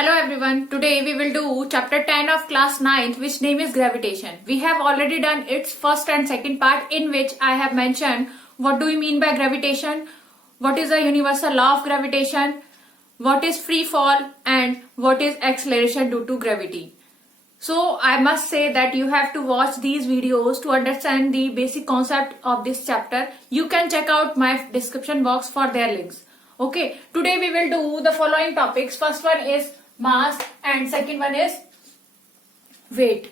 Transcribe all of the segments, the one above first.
Hello everyone. Today we will do chapter 10 of class 9th, which name is gravitation. We have already done its first and second part, in which I have mentioned what do we mean by gravitation, what is the universal law of gravitation, what is free fall, and what is acceleration due to gravity. So I must say that you have to watch these videos to understand the basic concept of this chapter. You can check out my description box for their links. Okay, today we will do the following topics. First one is mass and second one is weight.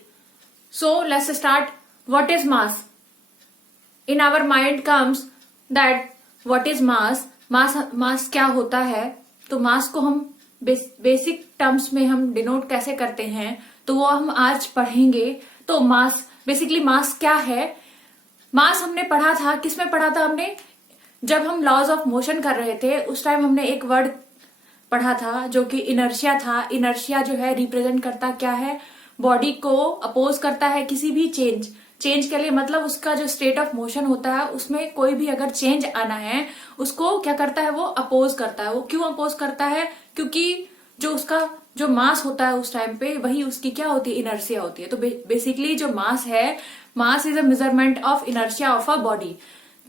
So let's start. What is mass? In our mind comes that what is mass? मास क्या होता है? तो मास को हम basic terms में हम denote कैसे करते हैं, तो वो हम आज पढ़ेंगे. तो मास, बेसिकली मास क्या है? मास हमने पढ़ा था, किसमें पढ़ा था हमने? जब हम लॉज ऑफ मोशन कर रहे थे उस टाइम हमने एक वर्ड पढ़ा था जो कि इनर्शिया था. इनर्शिया जो है रिप्रेजेंट करता क्या है? बॉडी को अपोज करता है किसी भी चेंज के लिए. मतलब उसका जो स्टेट ऑफ मोशन होता है उसमें कोई भी अगर चेंज आना है उसको क्या करता है? वो अपोज करता है. वो क्यों अपोज करता है? क्योंकि जो उसका जो मास होता है उस टाइम पे वही उसकी क्या होती है? इनर्शिया होती है. तो बेसिकली जो मास है, mass is a measurement of inertia of a body.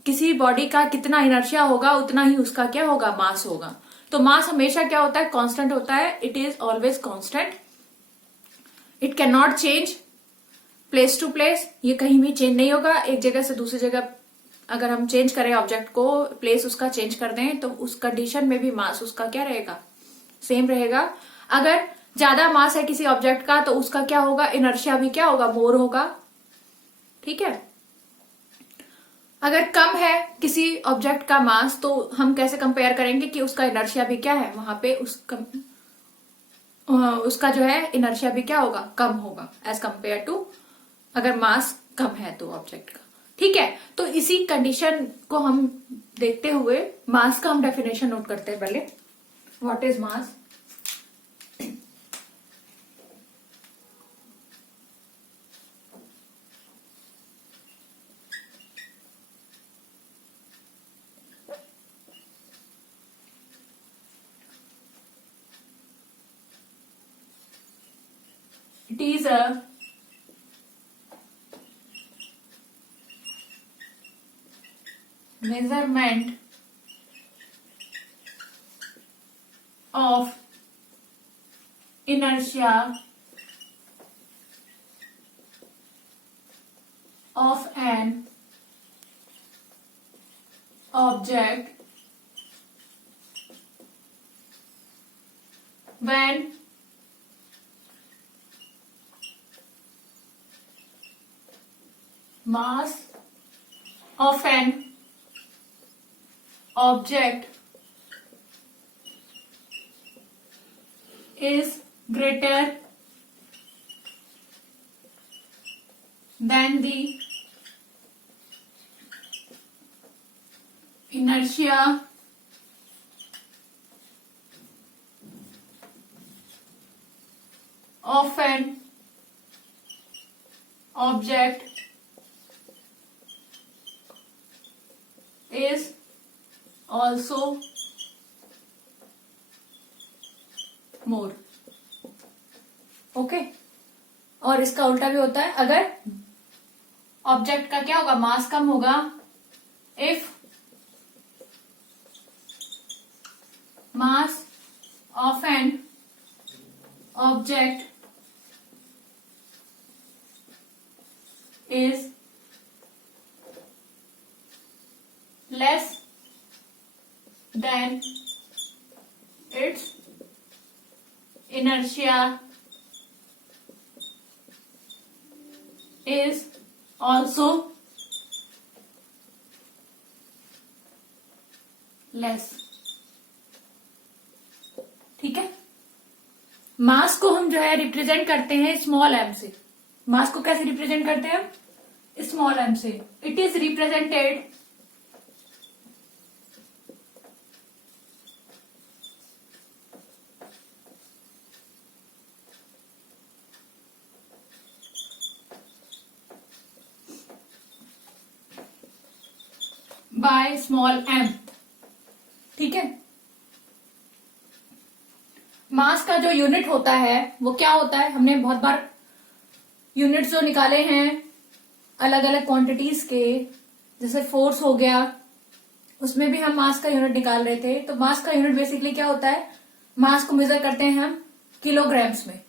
किसी बॉडी का कितना इनर्शिया होगा उतना ही उसका क्या होगा? मास होगा. तो मास हमेशा क्या होता है? कांस्टेंट होता है. It is always constant. It can not change place to place. ये कहीं भी चेंज नहीं होगा. एक जगह से दूसरी जगह अगर हम चेंज करें ऑब्जेक्ट को, प्लेस उसका चेंज कर दें, तो उस कंडीशन में भी मास उसका क्या रहेगा? सेम रहेगा. अगर ज्यादा मास है किसी ऑब्जेक्ट का तो उसका क्या होगा? इनर्शिया भी क्या होगा? मोर होगा. ठीक है. अगर कम है किसी ऑब्जेक्ट का मास तो हम कैसे कंपेयर करेंगे कि उसका इनर्शिया भी क्या है? वहां पे उसका जो है इनर्शिया भी क्या होगा? कम होगा एज कंपेयर टू अगर मास कम है तो ऑब्जेक्ट का. ठीक है. तो इसी कंडीशन को हम देखते हुए मास का हम डेफिनेशन नोट करते हैं. पहले what is mass? It is a measurement of inertia of an object when mass of an object is greater than the inertia of an object is also more. Okay. और इसका उल्टा भी होता है. अगर ऑब्जेक्ट का क्या होगा? मास कम होगा. If mass of an object is less than its inertia is also less. ठीक है. मास को हम जो है रिप्रेजेंट करते हैं स्मॉल एम से. मास को कैसे रिप्रेजेंट करते हैं? स्मॉल एम से. It is represented by small M. ठीक है. मास का जो यूनिट होता है वो क्या होता है, हमने बहुत बार यूनिट्स जो निकाले हैं अलग अलग क्वांटिटीज के, जैसे फोर्स हो गया, उसमें भी हम मास का यूनिट निकाल रहे थे। तो मास का यूनिट बेसिकली क्या होता है, मास को मेजर करते हैं हम किलोग्राम्स में।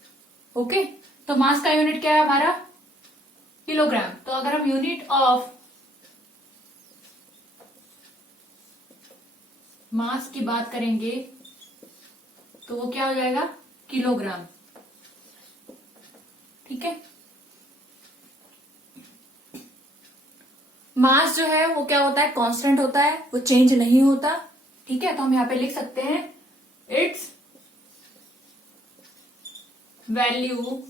ओके, तो मास का यूनिट क्या है हमारा, किलोग्राम। तो अगर हम यूनिट ऑफ मास की बात करेंगे तो वो क्या हो जाएगा, किलोग्राम। ठीक है, मास जो है वो क्या होता है, कांस्टेंट होता है, वो चेंज नहीं होता। ठीक है, तो हम यहां पे लिख सकते हैं it's value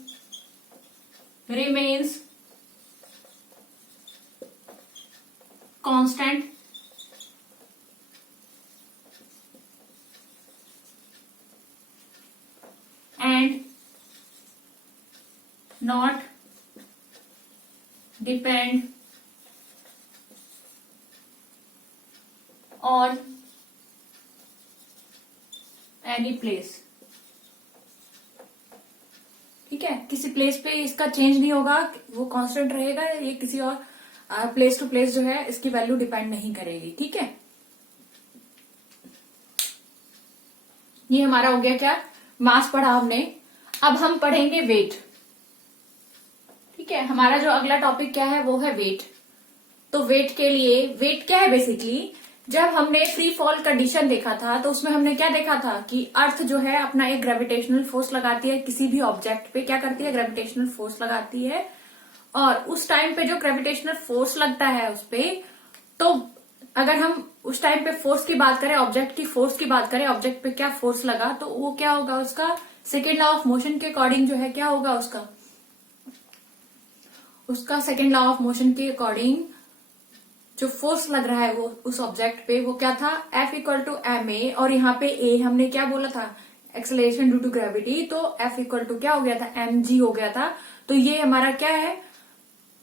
remains constant and not depend on any place। ठीक है, किसी प्लेस पे इसका चेंज नहीं होगा, वो कांस्टेंट रहेगा। ये किसी और प्लेस टू प्लेस जो है इसकी वैल्यू डिपेंड नहीं करेगी। ठीक है, ये हमारा हो गया क्या, मास पढ़ा हमने। अब हम पढ़ेंगे वेट। ठीक है, हमारा जो अगला टॉपिक क्या है वो है वेट। तो वेट के लिए, वेट क्या है बेसिकली, जब हमने फ्री फॉल कंडीशन देखा था तो उसमें हमने क्या देखा था कि अर्थ जो है अपना एक ग्रेविटेशनल फोर्स लगाती है किसी भी ऑब्जेक्ट पे, क्या करती है, ग्रेविटेशनल फोर्स लगाती है। और उस टाइम पे जो ग्रेविटेशनल फोर्स लगता है उस पे, तो अगर हम उस टाइम पे फोर्स की बात करें, ऑब्जेक्ट की फोर्स की बात करें, ऑब्जेक्ट पे क्या फोर्स लगा, तो वो क्या होगा, उसका सेकेंड लॉ ऑफ मोशन के अकॉर्डिंग जो है क्या होगा, उसका सेकेंड लॉ ऑफ मोशन के अकॉर्डिंग जो फोर्स लग रहा है वो उस ऑब्जेक्ट पे, वो क्या था, F equal to M A. और यहाँ पे ए हमने क्या बोला था, एक्सेलरेशन ड्यू टू ग्रेविटी। तो F इक्वल टू क्या हो गया था, mg हो गया था। तो ये हमारा क्या है,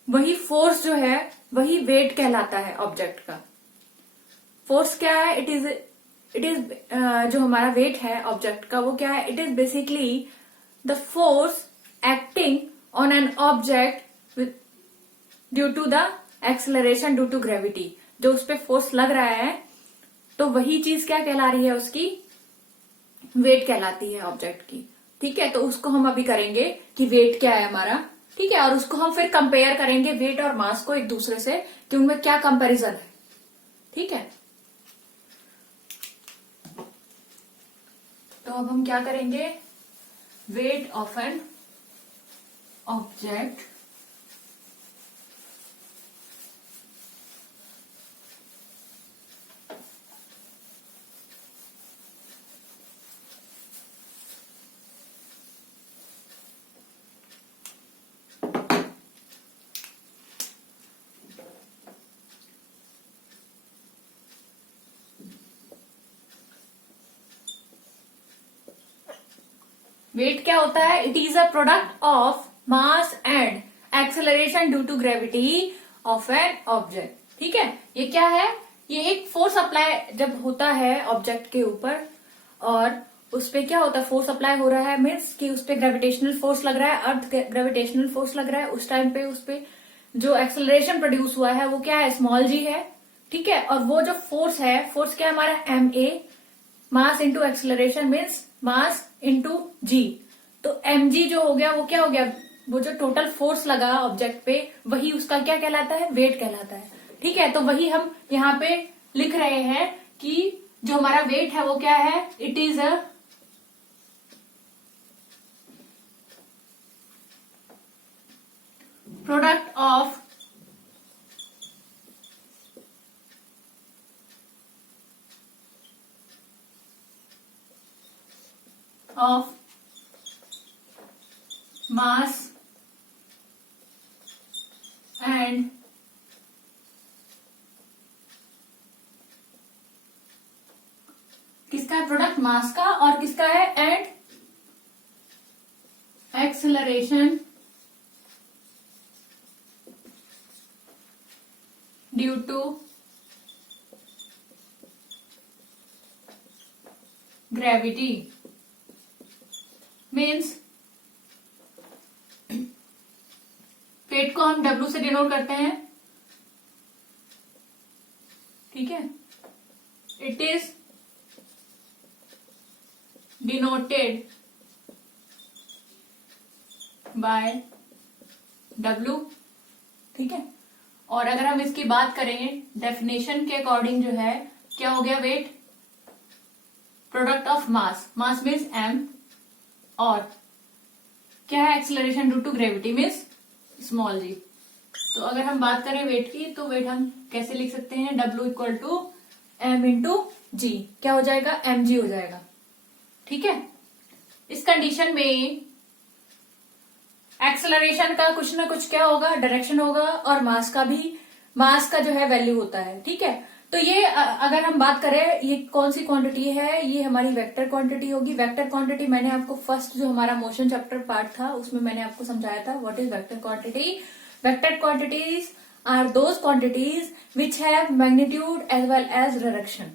वही फोर्स जो है वही वेट कहलाता है ऑब्जेक्ट का। फोर्स क्या है, इट इज जो हमारा वेट है ऑब्जेक्ट का वो क्या है, it is basically the force acting on an object due to the acceleration due to gravity. जो उस पर फोर्स लग रहा है तो वही चीज क्या कहला रही है, उसकी वेट कहलाती है ऑब्जेक्ट की। ठीक है, तो उसको हम अभी करेंगे कि वेट क्या है हमारा। ठीक है, और उसको हम फिर कंपेयर करेंगे वेट और मास को एक दूसरे से कि उनमें क्या कंपैरिजन है। ठीक है, तो अब हम क्या करेंगे, weight of an object weight क्या होता है, it is a product of mass and acceleration due to gravity of an object. ठीक है, ये क्या है, ये एक फोर्स अप्लाई जब होता है ऑब्जेक्ट के ऊपर और उस पे क्या होता है, फोर्स अप्लाई हो रहा है, मीन्स कि उस पे ग्रेविटेशनल फोर्स लग रहा है, अर्थ ग्रेविटेशनल फोर्स लग रहा है। उस टाइम पे उस पे जो एक्सेलरेशन प्रोड्यूस हुआ है वो क्या है, स्मॉल जी है। ठीक है, और वो जो फोर्स है, फोर्स क्या है हमारा, M A, mass into acceleration means mass into G. तो mg जो हो गया वो क्या हो गया, वो जो टोटल फोर्स लगा ऑब्जेक्ट पे वही उसका क्या कहलाता है, वेट कहलाता है। ठीक है, तो वही हम यहाँ पे लिख रहे हैं कि जो हमारा वेट है वो क्या है, it is a product of mass and किसका है प्रोडक्ट, मास का, और किसका है, and acceleration due to gravity. Means weight को हम W से डिनोट करते हैं, ठीक है। It is denoted by W, ठीक है। और अगर हम इसकी बात करें डेफिनेशन के अकॉर्डिंग जो है क्या हो गया, weight product of mass, mass means m, और क्या है acceleration due to gravity means small g। तो अगर हम बात करें वेट की तो वेट हम कैसे लिख सकते हैं, W equal to m into G, क्या हो जाएगा mg हो जाएगा, ठीक है। इस कंडीशन में एक्सेलरेशन का कुछ ना कुछ क्या होगा, डायरेक्शन होगा, और मास का भी, मास का जो है वैल्यू होता है, ठीक है। तो ये अगर हम बात करें ये कौन सी क्वांटिटी है, ये हमारी वेक्टर क्वांटिटी होगी। वेक्टर क्वांटिटी मैंने आपको फर्स्ट जो हमारा मोशन चैप्टर पार्ट था उसमें मैंने आपको समझाया था what is vector quantity. Vector quantities are those quantities which have magnitude as well as direction,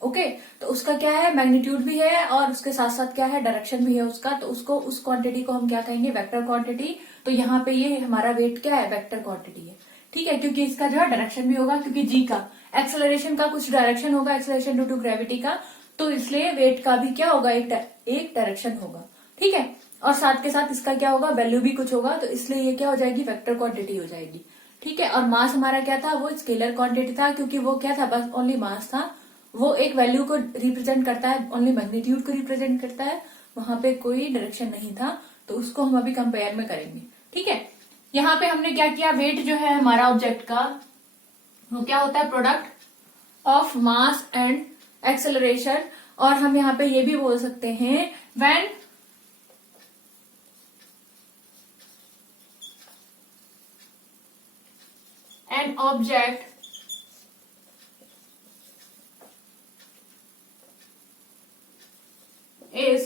okay. तो उसका क्या है, मैग्नीट्यूड भी है और उसके साथ साथ क्या है, डायरेक्शन भी है उसका। तो उसको, उस क्वांटिटी को हम क्या कहेंगे, वेक्टर क्वांटिटी। तो यहाँ पे ये हमारा वेट क्या है, वेक्टर क्वांटिटी है, ठीक है, क्योंकि इसका जो है डायरेक्शन भी होगा, क्योंकि जी का एक्सेलरेशन का कुछ डायरेक्शन होगा, एक्सेलरेशन ड्यू टू ग्रेविटी का, तो इसलिए वेट का भी क्या होगा, एक डायरेक्शन होगा, ठीक है। और साथ के साथ इसका क्या होगा, वैल्यू भी कुछ होगा, तो इसलिए ये क्या हो जाएगी, वेक्टर क्वांटिटी हो जाएगी, ठीक है। और मास हमारा क्या था, वो स्केलर क्वांटिटी था, क्योंकि वो क्या था, बस ओनली मास था, वो एक वैल्यू को रिप्रेजेंट करता है, ओनली मैग्नीट्यूड को रिप्रेजेंट करता है, वहां पे कोई डायरेक्शन नहीं था। तो उसको हम अभी कंपेयर में करेंगे, ठीक है। यहाँ पे हमने क्या किया, वेट जो है हमारा ऑब्जेक्ट का वो क्या होता है, product of mass and acceleration. और हम यहाँ पे ये भी बोल सकते हैं when an object is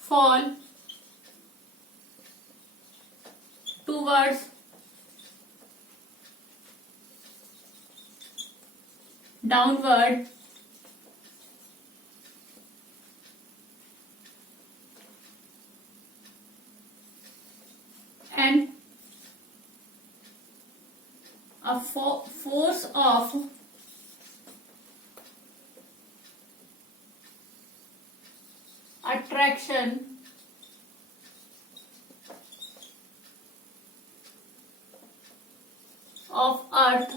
fall towards downward and a force of attraction of earth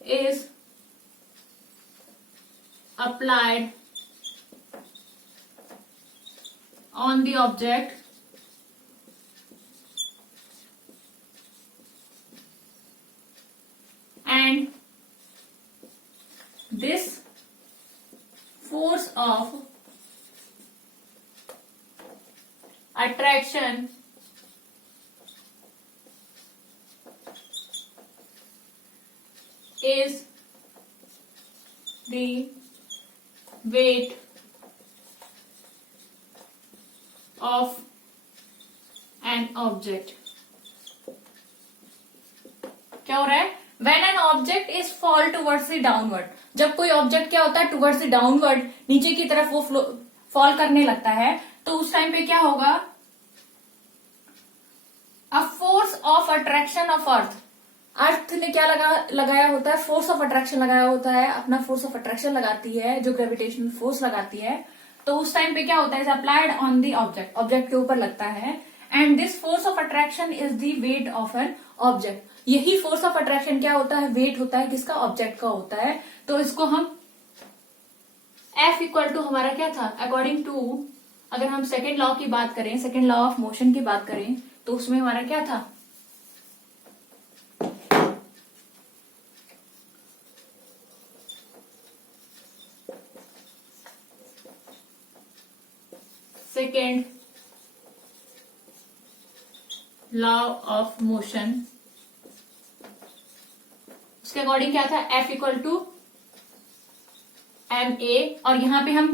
is applied on the object and this force of attraction is the weight of an object। क्या हो रहा है, when an object is fall towards the downward, जब कोई object क्या होता है, towards the downward, नीचे की तरफ वो फॉल करने लगता है, तो उस टाइम पे क्या होगा, a force of attraction of earth. Earth ने क्या लगाया होता है, फोर्स ऑफ अट्रैक्शन लगाया होता है, अपना फोर्स ऑफ अट्रैक्शन लगाती है, जो ग्रेविटेशनल फोर्स लगाती है। तो उस टाइम पे क्या होता है, applied on the object, object के ऊपर लगता है, and this force of attraction is the weight of an object. यही फोर्स ऑफ अट्रैक्शन क्या होता है, वेट होता है, किसका, ऑब्जेक्ट का होता है। तो इसको हम F इक्वल टू हमारा क्या था, अकॉर्डिंग टू, अगर हम सेकेंड लॉ की बात करें, सेकेंड लॉ ऑफ मोशन की बात करें, तो उसमें हमारा क्या था, सेकेंड लॉ ऑफ मोशन, उसके अकॉर्डिंग क्या था, F equal to M A. और यहां पे हम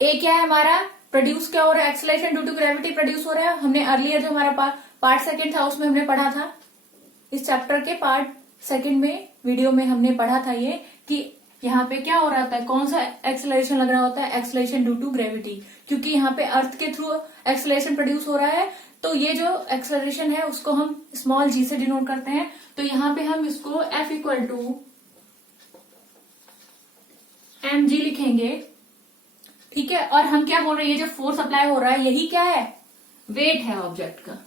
ए क्या है हमारा, प्रोड्यूस क्या हो रहा है, acceleration due to gravity produce हो रहा है। हमने अर्लियर जो हमारा पार्ट सेकंड था उसमें हमने पढ़ा था, इस चैप्टर के पार्ट सेकंड में वीडियो में हमने पढ़ा था ये कि यहाँ पे क्या हो रहा था, कौन सा एक्सेलरेशन लग रहा होता है, एक्सेलरेशन ड्यू टू ग्रेविटी, क्योंकि यहाँ पे अर्थ के थ्रू एक्सेलरेशन प्रोड्यूस हो रहा है। तो ये जो एक्सेलरेशन है उसको हम स्मॉल जी से डिनोट करते हैं। तो यहाँ पे हम इसको F इक्वल टू mg लिखेंगे, ठीक है। और हम क्या बोल रहे हैं, ये जो फोर्स अप्लाई हो रहा है यही क्या है, वेट है ऑब्जेक्ट का।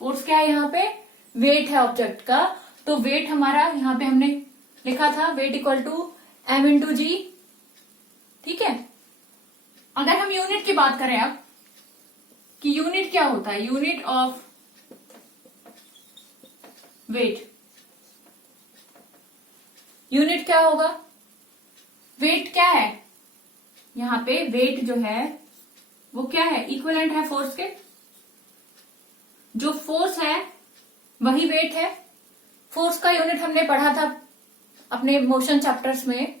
फोर्स क्या है यहाँ पे, वेट है ऑब्जेक्ट का। तो वेट हमारा यहाँ पे हमने लिखा था weight equal to m into G, ठीक है। अगर हम यूनिट की बात करें अब कि यूनिट क्या होता है, यूनिट ऑफ वेट, यूनिट क्या होगा, वेट क्या है, यहाँ पे वेट जो है वो क्या है, इक्विवेलेंट है फोर्स के। जो फोर्स है वही वेट है। फोर्स का यूनिट हमने पढ़ा था अपने मोशन चैप्टर्स में,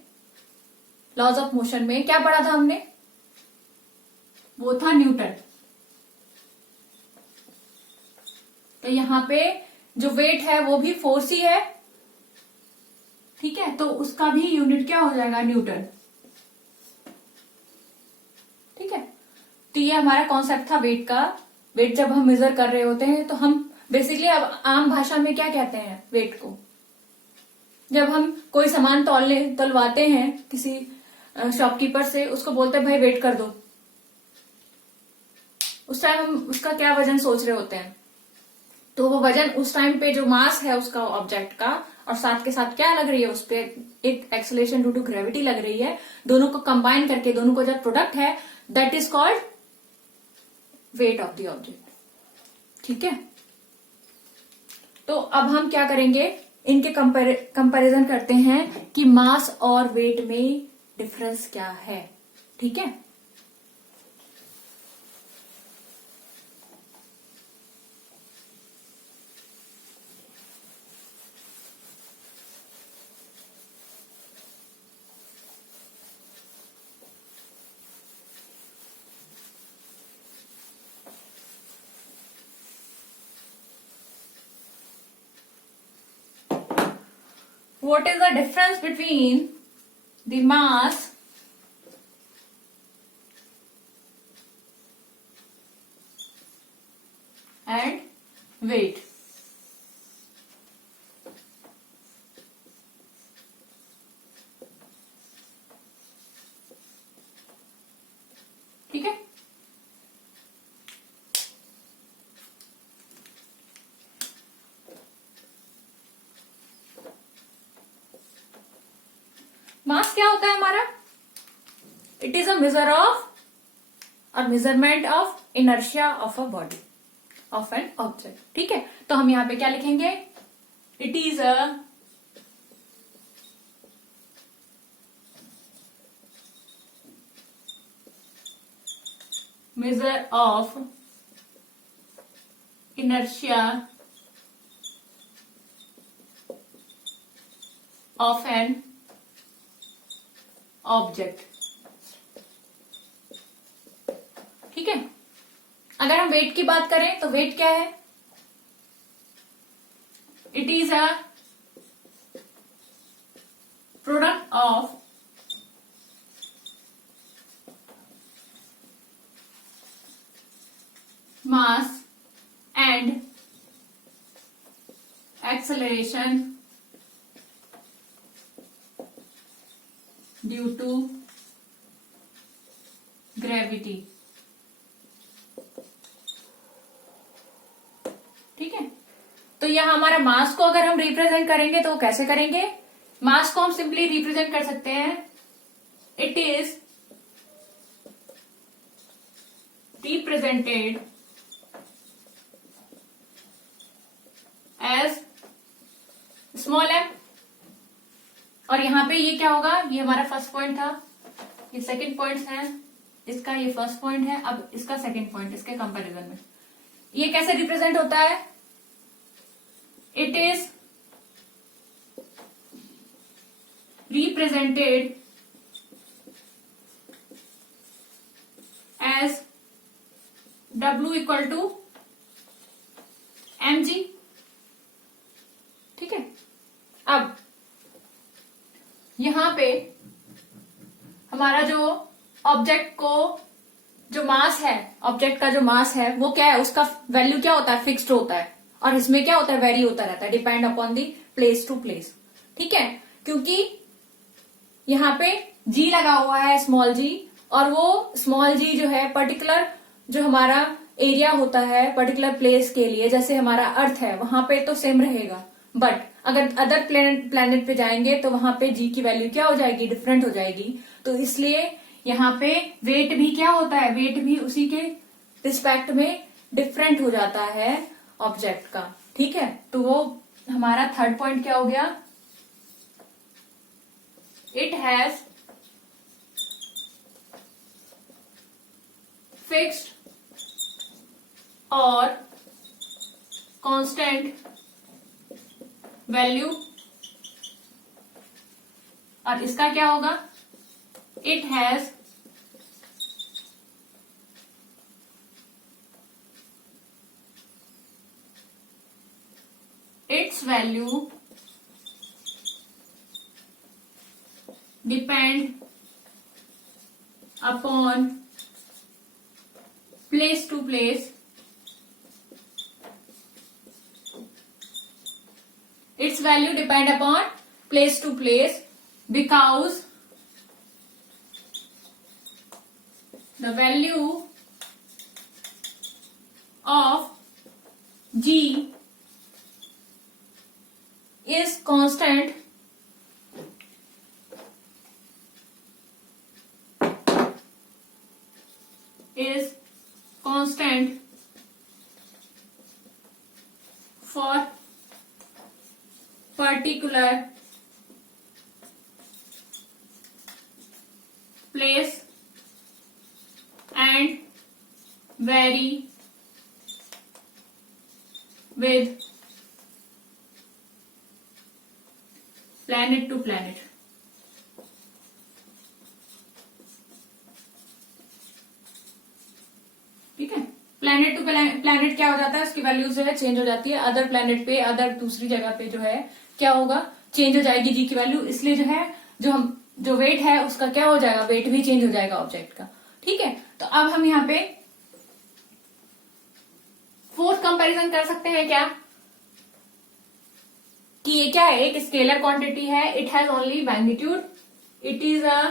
लॉज ऑफ मोशन में क्या पढ़ा था हमने, वो था न्यूटन। तो यहां पे जो वेट है वो भी फोर्स ही है, ठीक है। तो उसका भी यूनिट क्या हो जाएगा, न्यूटन, ठीक है। तो ये हमारा कॉन्सेप्ट था वेट का। वेट जब हम मेजर कर रहे होते हैं तो हम बेसिकली अब आम भाषा में क्या कहते हैं वेट को, जब हम कोई सामान तोलवाते हैं किसी शॉपकीपर से, उसको बोलते हैं भाई वेट कर दो, उस टाइम हम उसका क्या वजन सोच रहे होते हैं। तो वो वजन उस टाइम पे जो मास है उसका ऑब्जेक्ट का, और साथ के साथ क्या लग रही है, उस पर एक एक्सेलरेशन ड्यू टू ग्रेविटी लग रही है, दोनों को कंबाइन करके दोनों को जब प्रोडक्ट है, that is called wait of the object, ठीक है। तो अब हम क्या करेंगे, इनके कंपैरिजन करते हैं कि मास और वेट में डिफरेंस क्या है, ठीक है। What is the difference between the mass and weight? ठीक है। मास क्या होता है हमारा, it is a measure of और measurement of inertia of a body of an object, ठीक है। तो हम यहां पे क्या लिखेंगे, it is a measure of inertia of an object, ठीक है। अगर हम वेट की बात करें तो वेट क्या है, it is a product of mass and acceleration due to gravity, ठीक है। तो यह हमारा मास को अगर हम रिप्रेजेंट करेंगे तो कैसे करेंगे, मास को हम सिंपली रिप्रेजेंट कर सकते हैं, it is represented as small M. और यहां पे ये क्या होगा, ये हमारा फर्स्ट पॉइंट था, ये सेकंड पॉइंट है इसका, ये फर्स्ट पॉइंट है, अब इसका सेकंड पॉइंट इसके कंपैरिजन में ये कैसे रिप्रेजेंट होता है, it is represented as W equal to mg, ठीक है। अब यहां पे हमारा जो ऑब्जेक्ट को जो मास है, ऑब्जेक्ट का जो मास है वो क्या है, उसका वैल्यू क्या होता है, फिक्स्ड होता है। और इसमें क्या होता है, वेरी होता रहता है, depend upon the place to place. ठीक है, क्योंकि यहाँ पे जी लगा हुआ है, स्मॉल जी, और वो स्मॉल जी जो है पर्टिकुलर जो हमारा एरिया होता है पर्टिकुलर प्लेस के लिए, जैसे हमारा अर्थ है वहां पे तो सेम रहेगा, बट अगर अदर प्लेनेट पे जाएंगे तो वहां पे जी की वैल्यू क्या हो जाएगी, डिफरेंट हो जाएगी। तो इसलिए यहाँ पे वेट भी क्या होता है, वेट भी उसी के रिस्पेक्ट में डिफरेंट हो जाता है ऑब्जेक्ट का। ठीक है, तो वो हमारा थर्ड पॉइंट क्या हो गया, इट हैज फिक्स्ड और कांस्टेंट वैल्यू। और इसका क्या होगा, it has its value depend upon place to place. Its value depend upon place to place because the value of G is constant for particular place and vary with planet to planet. ठीक है, planet to planet क्या हो जाता है, उसकी values जो है change हो जाती है। अदर प्लैनेट पे, अदर दूसरी जगह पे जो है क्या होगा, चेंज हो जाएगी जी की वैल्यू। इसलिए जो है जो वेट है उसका क्या हो जाएगा, वेट भी चेंज हो जाएगा ऑब्जेक्ट का। ठीक है, तो अब हम यहाँ पे फोर्थ कंपैरिजन कर सकते हैं क्या, कि ये क्या है, एक स्केलर क्वांटिटी है, it has only magnitude, it is a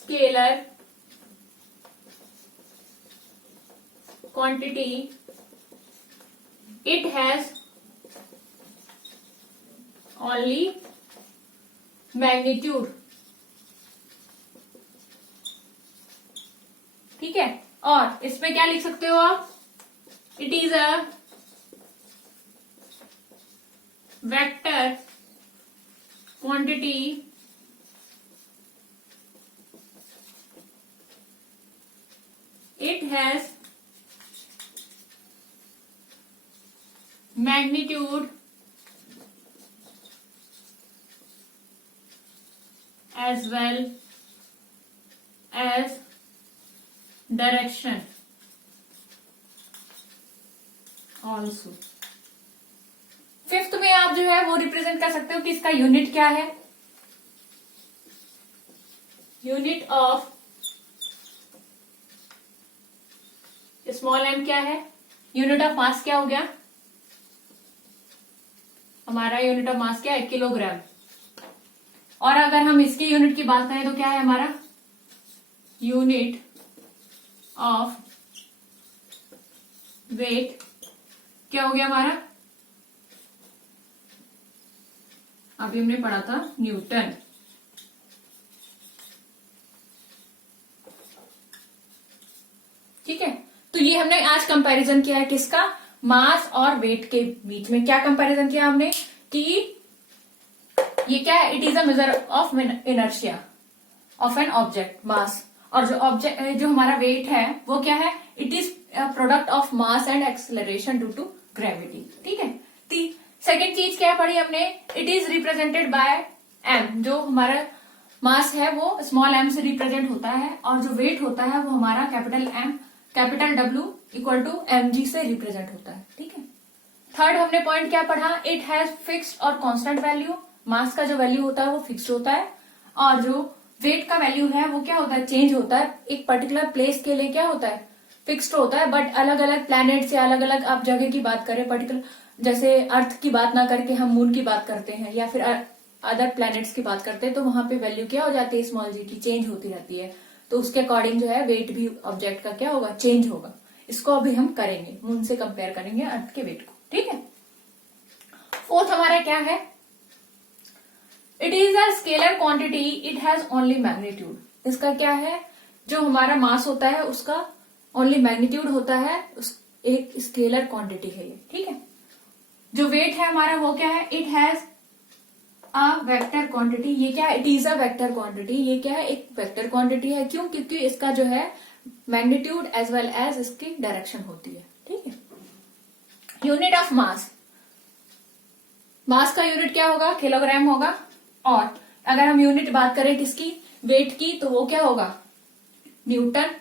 scalar quantity, it has only magnitude. ठीक है, और इसमें क्या लिख सकते हो आप, it is a vector quantity it has magnitude as well as direction also। Fifth में आप जो है वो रिप्रेजेंट कर सकते हो कि इसका यूनिट क्या है, यूनिट ऑफ स्मॉल एम क्या है, यूनिट ऑफ मास क्या हो गया, हमारा यूनिट ऑफ मास क्या है, किलोग्राम। और अगर हम इसके यूनिट की बात करें तो क्या है हमारा, यूनिट ऑफ वेट क्या हो गया हमारा, अभी हमने पढ़ा था न्यूटन। ठीक है, तो ये हमने आज कंपैरिजन किया है किसका, मास और वेट के बीच में। क्या कंपैरिजन किया हमने कि ये क्या है, it is a measure of inertia of an object mass, और जो हमारा वेट है वो क्या है, it is product of mass and acceleration due to gravity. ठीक है, सेकेंड चीज क्या पढ़ी हमने, it is represented by M, जो हमारा मास है वो स्मॉल एम से रिप्रेजेंट होता है, और जो वेट होता है वो हमारा capital W equal to M G से रिप्रेजेंट होता है। ठीक है, थर्ड हमने पॉइंट क्या पढ़ा, इट हैज फिक्स्ड और कांस्टेंट वैल्यू, मास का जो वैल्यू होता है वो फिक्स्ड होता है, और जो वेट का वैल्यू है वो क्या होता है, चेंज होता है। एक पर्टिकुलर प्लेस के लिए क्या होता है, फिक्स्ड होता है। बट अलग अलग प्लैनेट्स या अलग अलग आप जगह की बात करें, पर्टिकुलर जैसे अर्थ की बात ना करके हम मून की बात करते हैं या फिर अदर प्लैनेट्स की बात करते हैं, तो वहां पे वैल्यू क्या हो जाती है, स्मॉल जी की, चेंज होती रहती है। तो उसके अकॉर्डिंग जो है वेट भी ऑब्जेक्ट का क्या होगा, चेंज होगा। इसको अभी हम करेंगे, मून से कंपेयर करेंगे अर्थ के वेट को, ठीक है। फोर्थ हमारा क्या है, it is a scalar quantity, it has only magnitude. इसका क्या है, जो हमारा मास होता है उसका ओनली मैग्नीट्यूड होता है, एक स्केलर क्वांटिटी है ये, ठीक है। जो वेट है हमारा वो क्या है, it has a vector quantity. ये क्या है, it is a vector quantity. ये क्या है, एक वेक्टर क्वांटिटी है। क्यों, क्योंकि इसका जो है मैग्नीट्यूड एज वेल एज इसकी डायरेक्शन होती है, ठीक है। यूनिट ऑफ मास, मास का यूनिट क्या होगा, किलोग्राम होगा। और अगर हम यूनिट बात करें किसकी, वेट की, तो वो क्या होगा, न्यूटन,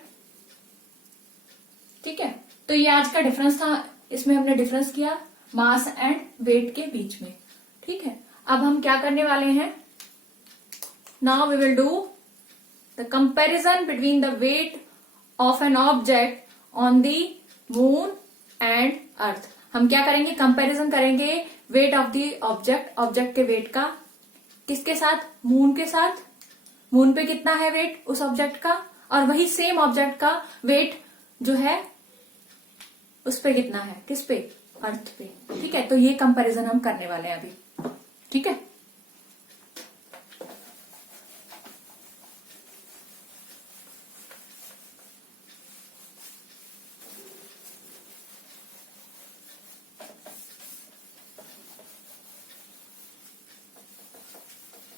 ठीक है। तो ये आज का डिफरेंस था, इसमें हमने डिफरेंस किया मास एंड वेट के बीच में, ठीक है। अब हम क्या करने वाले हैं, now we will do the comparison between the weight of an object on the moon and earth. हम क्या करेंगे, कंपैरिजन करेंगे weight of the object, object के वेट का, किसके साथ, मून के साथ। मून पे कितना है वेट उस ऑब्जेक्ट का, और वही सेम ऑब्जेक्ट का वेट जो है उस पे कितना है, किस पे, अर्थ पे, ठीक है। तो ये कंपैरिजन हम करने वाले हैं अभी, ठीक है।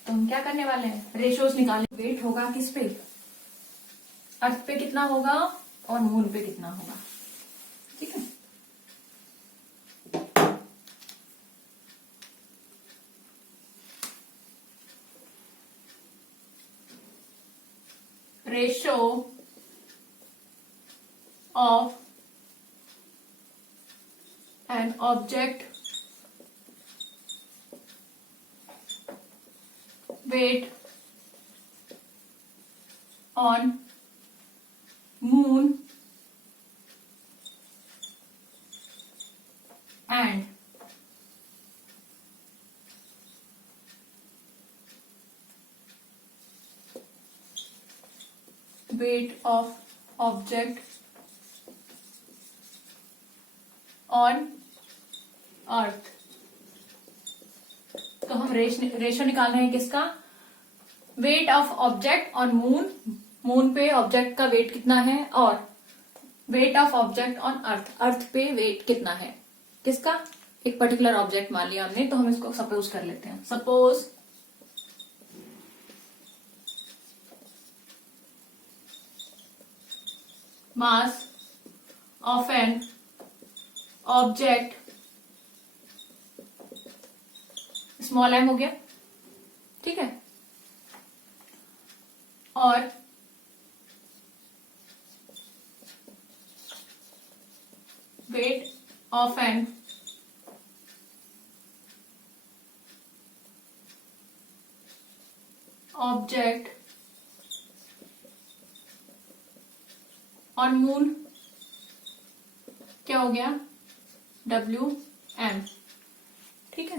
तो हम क्या करने वाले हैं, रेशोज निकालने। वेट होगा किस पे, अर्थ पे कितना होगा और मून पे कितना होगा, ठीक है। Ratio of an object weight on moon and weight of object on earth. तो हम रेशो निकाल रहे हैं किसका, weight of object on moon, moon पे ऑब्जेक्ट का वेट कितना है, और weight of object on earth, earth पे वेट कितना है किसका, एक पर्टिकुलर ऑब्जेक्ट मान लिया हमने। तो हम इसको सपोज कर लेते हैं, suppose mass of an object, small m हो गया, ठीक है, और weight of an object on moon क्या हो गया, WM, ठीक है।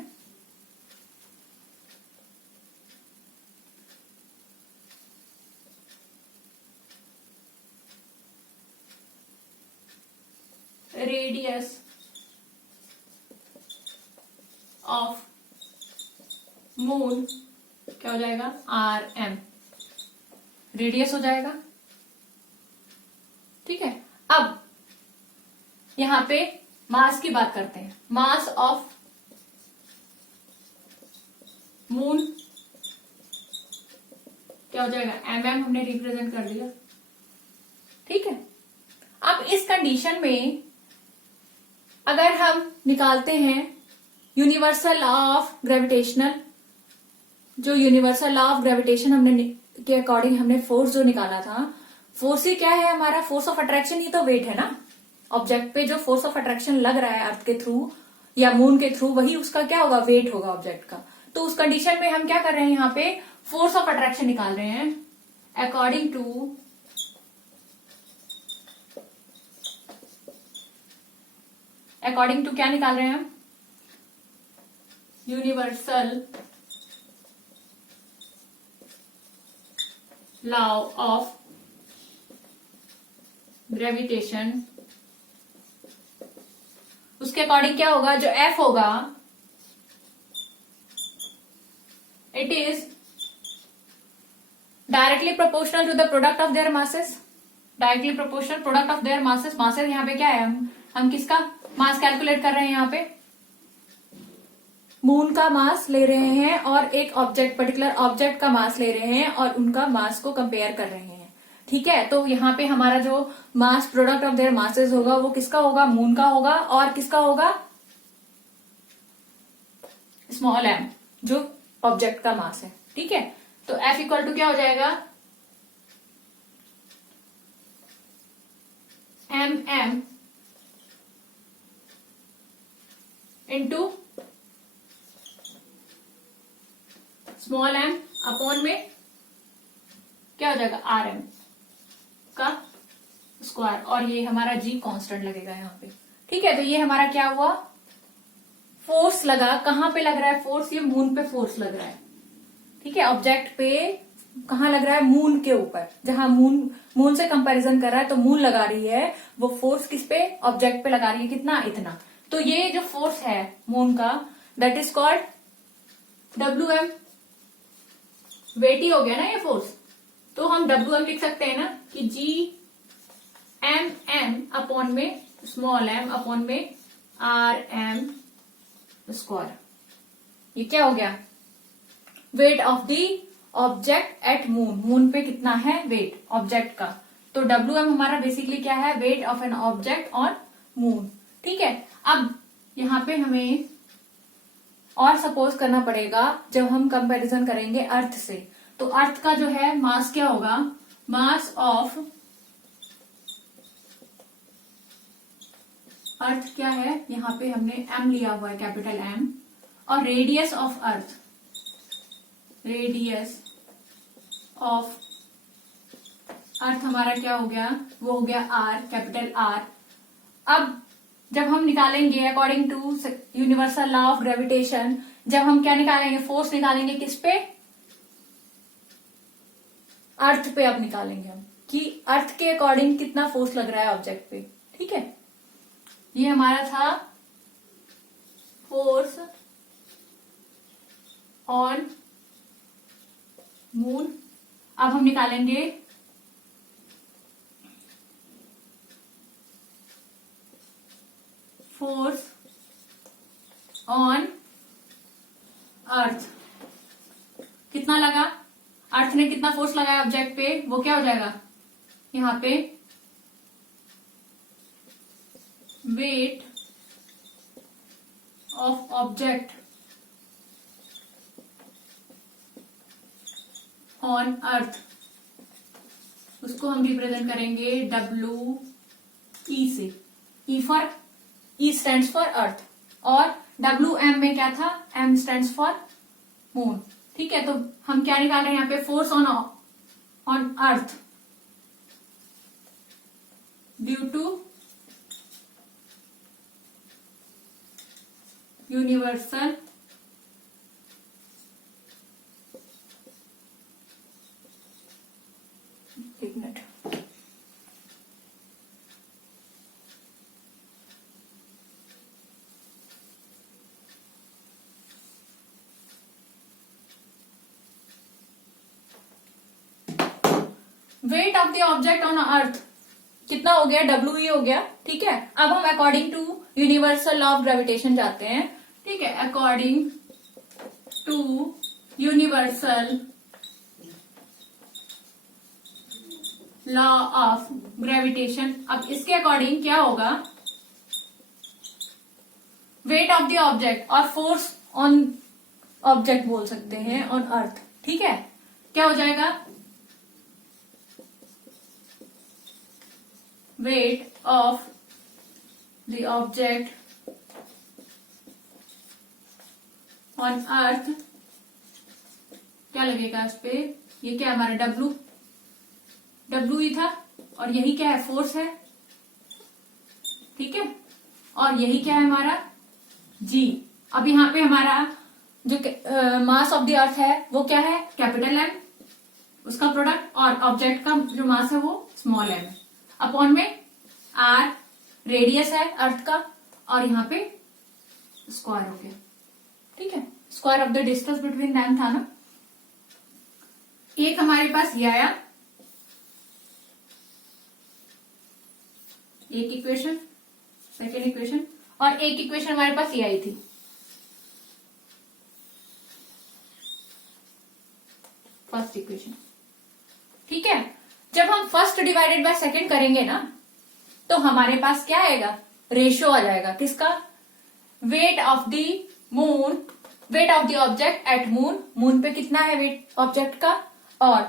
रेडियस ऑफ मून क्या हो जाएगा, RM, रेडियस हो जाएगा, ठीक है। अब यहां पे मास की बात करते हैं, मास ऑफ मून क्या हो जाएगा, MM हमने रिप्रेजेंट कर दिया, ठीक है। अब इस कंडीशन में अगर हम निकालते हैं यूनिवर्सल लॉ ऑफ ग्रेविटेशनल, जो यूनिवर्सल लॉ ऑफ ग्रेविटेशन हमने के अकॉर्डिंग हमने फोर्स जो निकाला था, फोर्स ही क्या है हमारा, फोर्स ऑफ अट्रैक्शन ही तो वेट है ना। ऑब्जेक्ट पे जो फोर्स ऑफ अट्रैक्शन लग रहा है अर्थ के थ्रू या मून के थ्रू, वही उसका क्या होगा, वेट होगा ऑब्जेक्ट का। तो उस कंडीशन में हम क्या कर रहे हैं, यहाँ पे फोर्स ऑफ अट्रैक्शन निकाल रहे हैं अकॉर्डिंग टू क्या निकाल रहे हैं हम, यूनिवर्सल लॉ ऑफ ग्रेविटेशन। उसके अकॉर्डिंग क्या होगा, जो F होगा it is directly proportional to the product of their masses. Directly proportional product of their masses. Masses यहाँ पे क्या है, हम किसका मास कैलकुलेट कर रहे हैं, यहाँ पे मून का मास ले रहे हैं और एक ऑब्जेक्ट, पर्टिकुलर ऑब्जेक्ट का मास ले रहे हैं और उनका मास को कंपेयर कर रहे हैं। ठीक है, तो यहाँ पे हमारा जो मास प्रोडक्ट ऑफ देयर मासेस होगा वो किसका होगा, मून का होगा, और किसका होगा, स्मॉल m, जो ऑब्जेक्ट का मास है। ठीक है, तो F इक्वल टू क्या हो जाएगा, mm into small m upon में क्या हो जाएगा, rm का स्क्वायर, और ये हमारा g कांस्टेंट लगेगा यहाँ पे। ठीक है, तो ये हमारा क्या हुआ, फोर्स लगा। कहां पे लग रहा है फोर्स, ये मून पे फोर्स लग रहा है। ठीक है, ऑब्जेक्ट पे कहां लग रहा है, मून के ऊपर, जहां मून से कंपैरिजन कर रहा है तो मून लगा रही है वो फोर्स, किस पे, ऑब्जेक्ट पे लगा रही है, कितना, इतना। तो ये जो फोर्स है मून का, that is called WM। Weight ही हो गया ना ये फोर्स, तो हम WM लिख सकते हैं ना कि GMM अपॉन में स्मॉल m अपॉन में RM स्क्वायर। ये क्या हो गया, wait of the object at moon. Moon पे कितना है वेट ऑब्जेक्ट का, तो WM हमारा बेसिकली क्या है, wait of an object on moon. ठीक है, अब यहाँ पे हमें और सपोज करना पड़ेगा जब हम कंपैरिजन करेंगे अर्थ से, तो अर्थ का जो है मास क्या होगा, मास ऑफ अर्थ क्या है, यहाँ पे हमने m लिया हुआ है, कैपिटल M, और radius of earth, radius of earth हमारा क्या हो गया, वो हो गया R, कैपिटल R। अब जब हम निकालेंगे according to universal law of gravitation, जब हम क्या निकालेंगे, फोर्स निकालेंगे किस पे, अर्थ पे। अब निकालेंगे हम कि अर्थ के अकॉर्डिंग कितना फोर्स लग रहा है ऑब्जेक्ट पे। ठीक है, ये हमारा था फोर्स ऑन मून। अब हम निकालेंगे फोर्स ऑन अर्थ। कितना लगा, अर्थ ने कितना फोर्स लगाया ऑब्जेक्ट पे, वो क्या हो जाएगा यहाँ पे, वेट ऑफ ऑब्जेक्ट ऑन अर्थ, उसको हम रिप्रेजेंट करेंगे WE से। E स्टैंड्स फॉर अर्थ, और WM में क्या था, M स्टैंड्स फॉर मून। ठीक है, तो हम क्या निकाल रहे हैं यहाँ पे, force on earth due to universal एक मिनट, weight of the object on earth कितना हो गया, WE हो गया। ठीक है, अब हम according to universal law of gravitation जाते हैं। ठीक है, according to universal law of gravitation, अब इसके अकॉर्डिंग क्या होगा, वेट ऑफ द ऑब्जेक्ट और फोर्स ऑन ऑब्जेक्ट बोल सकते हैं ऑन अर्थ। ठीक है, क्या हो जाएगा, wait of the object on अर्थ क्या लगेगा इस पे, ये क्या है हमारा डब्लू, डब्लू ही था, और यही क्या है, फोर्स है, ठीक है, और यही क्या है हमारा जी। अब यहाँ पे हमारा जो मास ऑफ द अर्थ है वो क्या है, कैपिटल एम, उसका प्रोडक्ट, और ऑब्जेक्ट का जो मास है वो स्मॉल एम है, अपॉन में आर रेडियस है अर्थ का, और यहाँ पे स्क्वायर हो गया, ठीक है, square of the distance between them था ना। एक हमारे पास ये आया, एक इक्वेशन, सेकेंड इक्वेशन, और एक इक्वेशन हमारे पास ये आई थी, फर्स्ट इक्वेशन, ठीक है। जब हम फर्स्ट डिवाइडेड बाय सेकेंड करेंगे ना, तो हमारे पास क्या आएगा, रेशियो आ जाएगा, किसका, weight of the moon, weight of the object at moon, moon पे कितना है वेट ऑब्जेक्ट का, और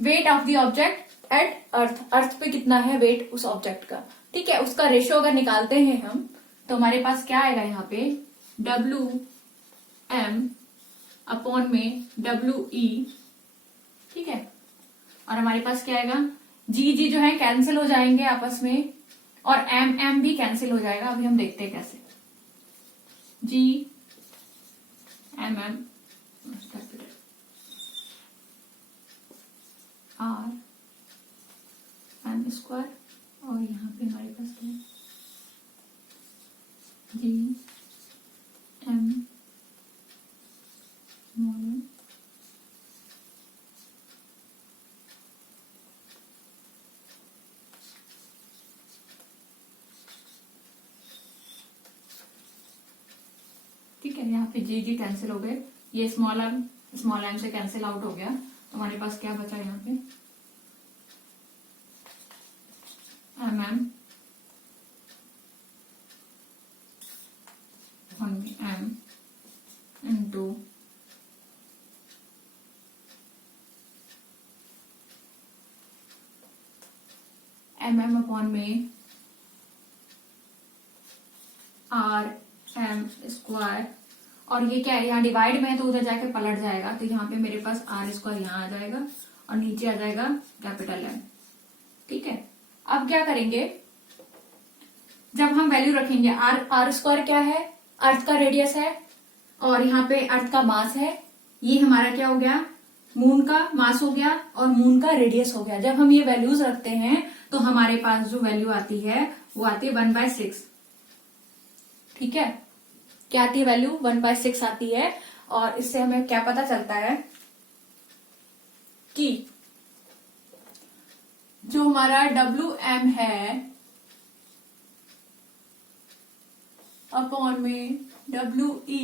weight of the object at earth, earth पे कितना है वेट उस ऑब्जेक्ट का, ठीक है। उसका रेशियो अगर निकालते हैं हम, तो हमारे पास क्या आएगा यहाँ पे, डब्ल्यू एम अपॉन में डब्ल्यू ई, ठीक है, और हमारे पास क्या आएगा, जी जी जो है कैंसिल हो जाएंगे आपस में, और एम एम भी कैंसिल हो जाएगा, अभी हम देखते हैं कैसे, G M M capital R M square, और यहाँ पे हमारे पास क्या है, जी एम स्मॉल, ठीक है, यहाँ पे जी जी कैंसिल हो गए, ये स्मॉल एम से कैंसिल आउट हो गया, तो हमारे पास क्या बचा यहाँ पे, M M M into M upon में आर एम स्क्वायर, और ये क्या है, यहाँ डिवाइड में है तो उधर जाके पलट जाएगा, तो यहाँ पे मेरे पास आर स्क्वायर यहाँ आ जाएगा, और नीचे आ जाएगा कैपिटल एम, ठीक है। अब क्या करेंगे, जब हम वैल्यू रखेंगे, आर स्क्वायर क्या है, अर्थ का रेडियस है, और यहाँ पे अर्थ का मास है, ये हमारा क्या हो गया, मून का मास हो गया, और मून का रेडियस हो गया। जब हम ये वैल्यूज रखते हैं तो हमारे पास जो वैल्यू आती है वो आती है 1/6, ठीक है, क्या आती है वैल्यू, 1/6 आती है। और इससे हमें क्या पता चलता है कि जो हमारा WM है अपॉन में WE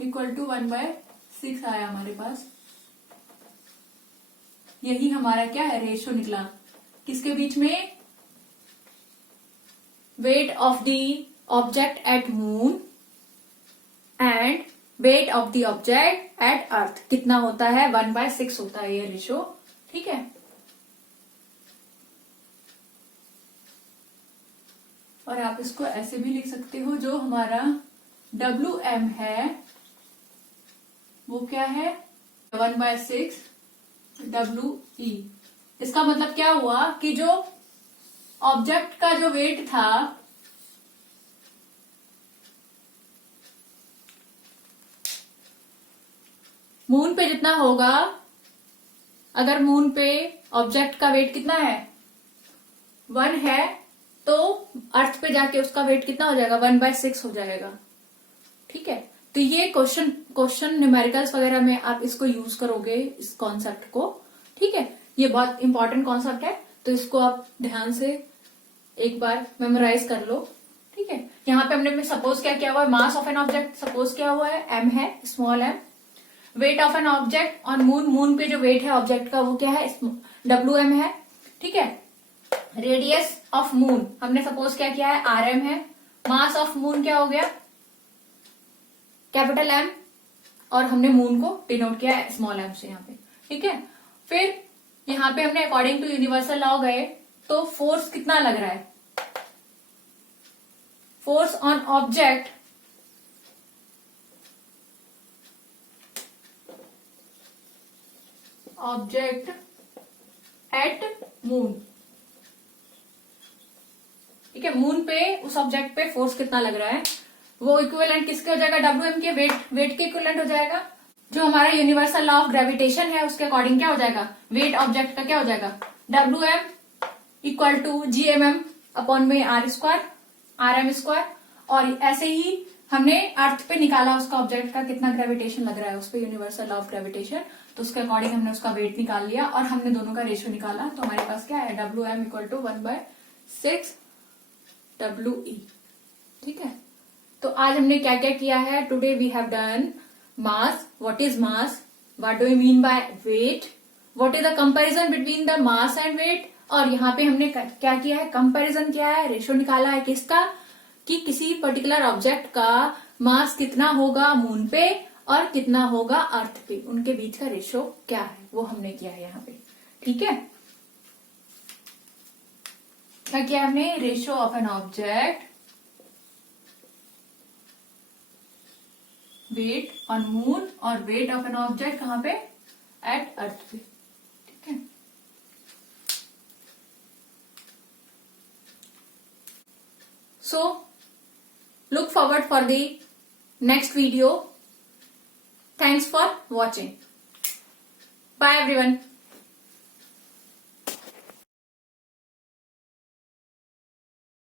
इक्वल टू 1/6 आया हमारे पास, यही हमारा क्या है, रेशियो निकला, किसके बीच में, weight of the object at moon and weight of the object at earth, कितना होता है, 1/6 होता है ये रेशियो, ठीक है। और आप इसको ऐसे भी लिख सकते हो, जो हमारा WM है वो क्या है, 1/6 WE। इसका मतलब क्या हुआ कि जो ऑब्जेक्ट का जो वेट था मून पे जितना होगा, अगर मून पे ऑब्जेक्ट का वेट कितना है, 1 है, तो अर्थ पे जाके उसका वेट कितना हो जाएगा, 1/6 हो जाएगा, ठीक है। तो ये क्वेश्चन न्यूमेरिकल्स वगैरह में आप इसको यूज करोगे, इस कॉन्सेप्ट को, ठीक है। ये बहुत इंपॉर्टेंट कॉन्सेप्ट है, तो इसको आप ध्यान से एक बार मेमोराइज कर लो, ठीक है। यहाँ पे हमने सपोज क्या किया हुआ है, mass of an object suppose किया हुआ है, एम है, small M, weight of an object on moon, moon पे जो वेट है ऑब्जेक्ट का वो क्या है, WM है, ठीक है। रेडियस ऑफ मून हमने सपोज क्या किया है, RM है, मास ऑफ मून क्या हो गया, कैपिटल M, और हमने मून को डिनोट किया है स्मॉल m से यहाँ पे, ठीक है। फिर यहाँ पे हमने अकॉर्डिंग टू यूनिवर्सल लॉ गए, तो फोर्स कितना लग रहा है, force on object object at moon. ठीक है, मून पे उस ऑब्जेक्ट पे फोर्स कितना लग रहा है, वो इक्विवेलेंट किसके हो जाएगा, डब्ल्यू के वेट के इक्विवेलेंट हो जाएगा। जो हमारा यूनिवर्सल लॉ ऑफ ग्रेविटेशन है उसके अकॉर्डिंग क्या हो जाएगा, वेट ऑब्जेक्ट का क्या हो जाएगा, WM equal to GMM upon में R² RM²। और ऐसे ही हमने अर्थ पे निकाला उसका ऑब्जेक्ट का कितना ग्रेविटेशन लग रहा है उस पे, यूनिवर्सल लॉ ऑफ ग्रेविटेशन, तो उसके अकॉर्डिंग हमने उसका वेट निकाल लिया और हमने दोनों का रेशियो निकाला। तो हमारे पास क्या है, WM इक्वल टू 1/6 WE। ठीक है, तो आज हमने क्या क्या किया है, today we have done mass, what is mass, what do you mean by weight, what is the comparison between the mass and weight. और यहाँ पे हमने क्या किया है, कंपैरिजन किया है, रेशियो निकाला है किसका, कि किसी पर्टिकुलर ऑब्जेक्ट का मास कितना होगा मून पे और कितना होगा अर्थ पे, उनके बीच का रेशियो क्या है वो हमने किया है यहाँ पे। ठीक है, क्या किया हमने, ratio of an object weight on moon और वेट ऑफ एन ऑब्जेक्ट कहां पे, एट अर्थ पे। ठीक है, सो look forward for the next video. Thanks for watching. Bye everyone.